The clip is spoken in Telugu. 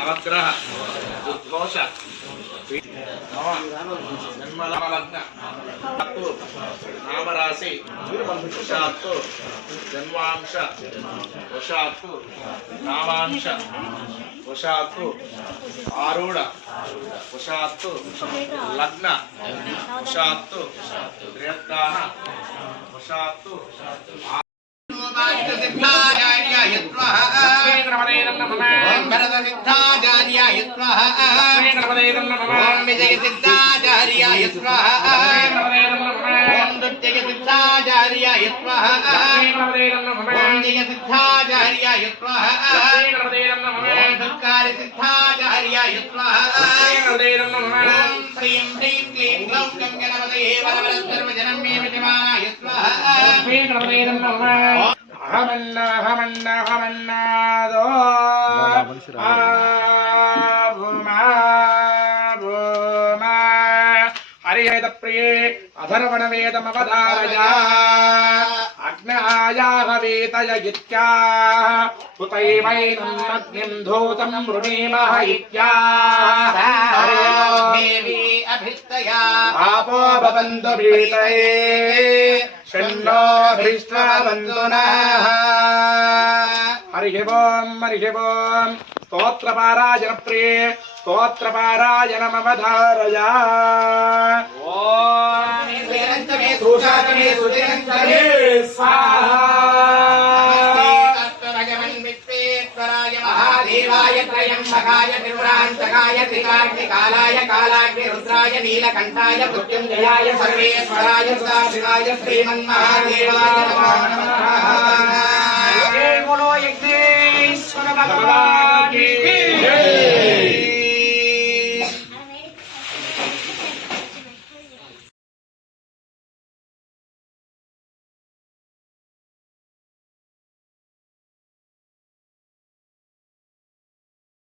నవగ్రహ ఉద్ఘోష జన్మలగ్న నామరాశి. వశాత్తు జన్మాంశ. వశాత్తు. నామాంశ. వశాత్తు. ఆరుడ వశాత్తు. లగ్న. వశాత్తు. త్రియత్తాన వశాత్తు. సిద్ధాచార్యాయ ఓం భరత సిద్ధాచార్యాయ ఓం విజయ సిద్ధాచార్యాయ ఓం దుర్జయ సిద్ధాచార్యాయ ఓం జయ సిద్ధాచార్యాయ ఓం దుర్గారి సిద్ధాచార్యాయ ఓం శ్రీం హ్రీం క్లీం గ్లౌం గం గణపతయే వరవర సర్వజనం మే విజమానాయ అహమన్నహమన్నహమన్నాదో హరియేత ప్రియే అధర్వణవేదమవధారయ అగ్నాయాహవేతయ ఇత్యాహ హుతైవైనగ్నిం ధూతం వృణీమహ ఇత్యాహ దేవి అభిష్టయా. ఆపో భవంతు భీతయే షణ్ణోభిష్ట్వా బంధునాః హరిషివోం హరిషివోం స్తోత్రపారాయణ ప్రియ స్తోత్రపారాయణ మమధారయా మహాదేవాయ త్రయంబకాయ నిర్వరాంతకాయ త్రికాగ్నికాలాయ కాలాగ్నిరుద్రాయ నీలకంఠాయ మృత్యుంజయాయ సర్వేశ్వరాయ సుదాశివాయ శ్రీమన్మహాదేవాయ Sarabhagavati.